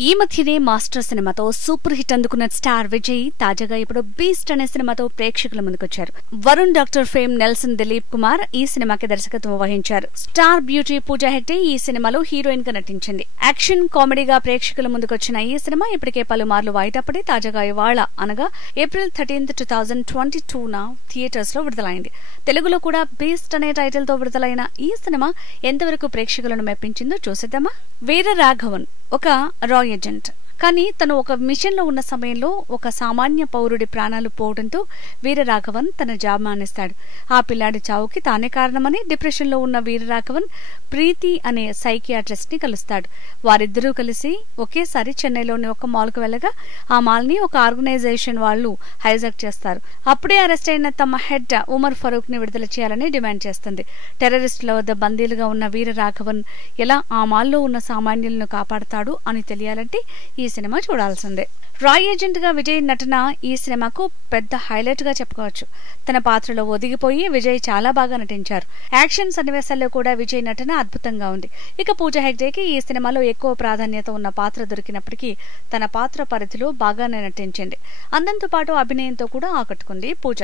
ఈ మధ్యనే మాస్టర్ సినిమాతో సూపర్ హిట్ అందుకున్న స్టార్ విజయ్ తాజాగా ఇప్పుడు బీస్ట్ అనే సినిమాతో ప్రేక్షకుల ముందుకొచ్చారు. Varun doctor fame Nelson Dilip Kumar ఈ సినిమాకి దర్శకత్వం వహించారు. స్టార్ బ్యూటీ పూజా హెగ్డే ఈ సినిమాలో హీరోయిన్ గా నటించింది. యాక్షన్ కామెడీగా ప్రేక్షకుల ముందుకొచ్చిన ఈ సినిమా ఇప్పటికే పలుమార్లు వాయిదా పడి తాజాగా ఇవాళ అనగా April 13, 2022 థియేటర్స్ లో విడుదలైంది. తెలుగులో కూడా బీస్ట్ అనే టైటిల్ తో విడుదలైన ఈ సినిమా ఎంతవరకు ప్రేక్షకులను మెప్పించిందో చూసేద్దామా. వీర రాఘవన్ ఒక రా ఏజెంట్. కానీ తను ఒక మిషన్ లో ఉన్న సమయంలో ఒక సామాన్య పౌరుడి ప్రాణాలు పోవడంతో వీరరాఘవన్ తన జాబ్ మానేస్తాడు. ఆ పిల్లాడి చావుకి తానే కారణమని డిప్రెషన్ లో ఉన్న వీరరాఘవన్ ప్రీతి అనే సైకియాట్రిస్ట్ ని కలుస్తాడు. వారిద్దరూ కలిసి ఒకేసారి చెన్నైలోని ఒక మాల్ కు వెళ్ళగా ఆ మాల్ ని ఒక ఆర్గనైజేషన్ వాళ్ళు హైజాక్ చేస్తారు. అప్పుడే అరెస్ట్ అయిన తమ హెడ్ ఉమర్ ఫరూక్ ని విడుదల చేయాలని డిమాండ్ చేస్తుంది. టెర్రరిస్టుల వద్ద బందీలుగా ఉన్న వీరరాఘవన్ ఎలా ఆ మాల్లో ఉన్న సామాన్యులను కాపాడతాడు అని తెలియాలంటే ఈ సినిమా చూడాల్సిందే. రా ఏజెంట్ గా విజయ్ నటన ఈ సినిమాకు పెద్ద హైలైట్ గా చెప్పుకోవచ్చు. తన పాత్రలో ఒదిగిపోయి విజయ్ చాలా బాగా నటించారు. యాక్షన్ సన్నివేశాల్లో కూడా విజయ్ నటన అద్భుతంగా ఉంది. ఇక పూజా హెగ్డేకి ఈ సినిమాలో ఎక్కువ ప్రాధాన్యత ఉన్న పాత్ర దొరికినప్పటికీ తన పాత్ర పరిధిలో బాగానే నటించింది. అందంతో పాటు అభినయంతో కూడా ఆకట్టుకుంది పూజ.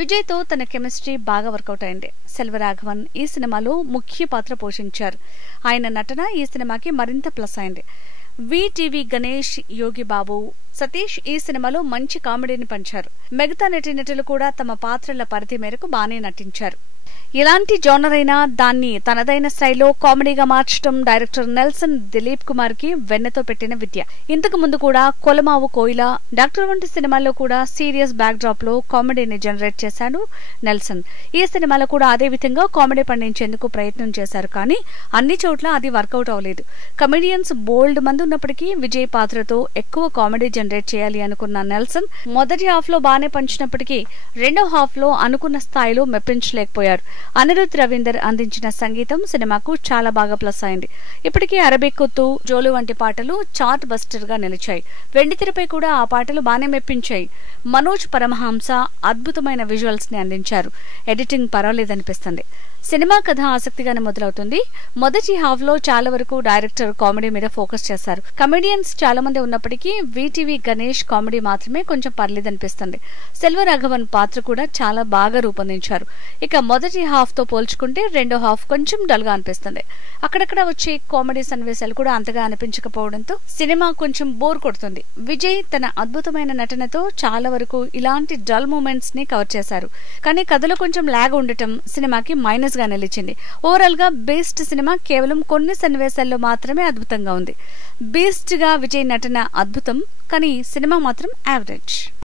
విజయ్ తో తన కెమిస్ట్రీ బాగా వర్కౌట్ అయింది. సెల్వరాఘవన్ ఈ సినిమాలో ముఖ్య పాత్ర పోషించారు. ఆయన నటన ఈ సినిమాకి మరింత ప్లస్ అయింది. VTV గణేష్, యోగి బాబు, సతీష్ ఈ సినిమాలో మంచి కామెడీని పంచారు. మిగతా నటీనటులు కూడా తమ పాత్రల పరిధి మేరకు బానే నటించారు. ఎలాంటి జోనర్ అయినా దాన్ని తనదైన స్టైల్లో కామెడీగా మార్చడం డైరెక్టర్ నెల్సన్ దిలీప్ కుమార్ కి వెన్నతో పెట్టిన విద్య. ఇంతకు ముందు కూడా కొలమావు కోయిల, డాక్టర్ వంటి సినిమాల్లో కూడా సీరియస్ బ్యాక్ డ్రాప్ లో కామెడీని జనరేట్ చేశాడు నెల్సన్. ఈ సినిమాలో కూడా అదే విధంగా కామెడీ పండించేందుకు ప్రయత్నం చేశారు. కానీ అన్ని చోట్ల అది వర్కౌట్ అవ్వలేదు. కమెడియన్స్ బోల్డ్ మంది ఉన్నప్పటికీ విజయ్ పాత్రతో ఎక్కువ కామెడీ జనరేట్ చేయాలి అనుకున్న నెల్సన్ మొదటి హాఫ్ లో బానే పంచినప్పటికీ రెండో హాఫ్ లో అనుకున్న స్థాయిలో మెప్పించలేకపోయారు. అనిరుద్ రవీందర్ అందించిన సంగీతం సినిమాకు చాలా బాగా ప్లస్ అయింది. ఇప్పటికీ అరబిక్ కుత్తు, జోలు వంటి పాటలు చార్ట్ బస్టర్ గా నిలిచాయి. వెండితెరపై కూడా ఆ పాటలు బానే మెప్పించాయి. మనోజ్ పరమహంస అద్భుతమైన విజువల్స్ ని అందించారు. ఎడిటింగ్ పర్వాలేదనిపిస్తుంది. సినిమా కథ ఆసక్తిగానే మొదలవుతుంది. మొదటి హాఫ్ లో చాలా వరకు డైరెక్టర్ కామెడీ మీద ఫోకస్ చేశారు. కమెడియన్స్ చాలా మంది ఉన్నప్పటికీ VTV గణేష్ కామెడీ మాత్రమే కొంచెం పర్లేదనిపిస్తుంది. సెల్వరాఘవన్ పాత్ర కూడా చాలా బాగా రూపొందించారు. ఇక మొదటి హాఫ్ తో పోల్చుకుంటే రెండో హాఫ్ కొంచెం డల్ గా అనిపిస్తుంది. అక్కడక్కడ వచ్చే కామెడీ సన్నివేశాలు కూడా అంతగా అనిపించకపోవడంతో సినిమా కొంచెం బోర్ కొడుతుంది. విజయ్ తన అద్భుతమైన నటనతో చాలా వరకు ఇలాంటి డల్ మూమెంట్స్ ని కవర్ చేశారు. కానీ కథలో కొంచెం లాగ్ ఉండటం సినిమాకి మైనస్ గా నిలిచింది. ఓవరాల్ గా బీస్ట్ సినిమా కేవలం కొన్ని సన్నివేశాల్లో మాత్రమే అద్భుతంగా ఉంది. బీస్ట్ గా విజయ్ నటన అద్భుతం, కానీ సినిమా మాత్రం యావరేజ్.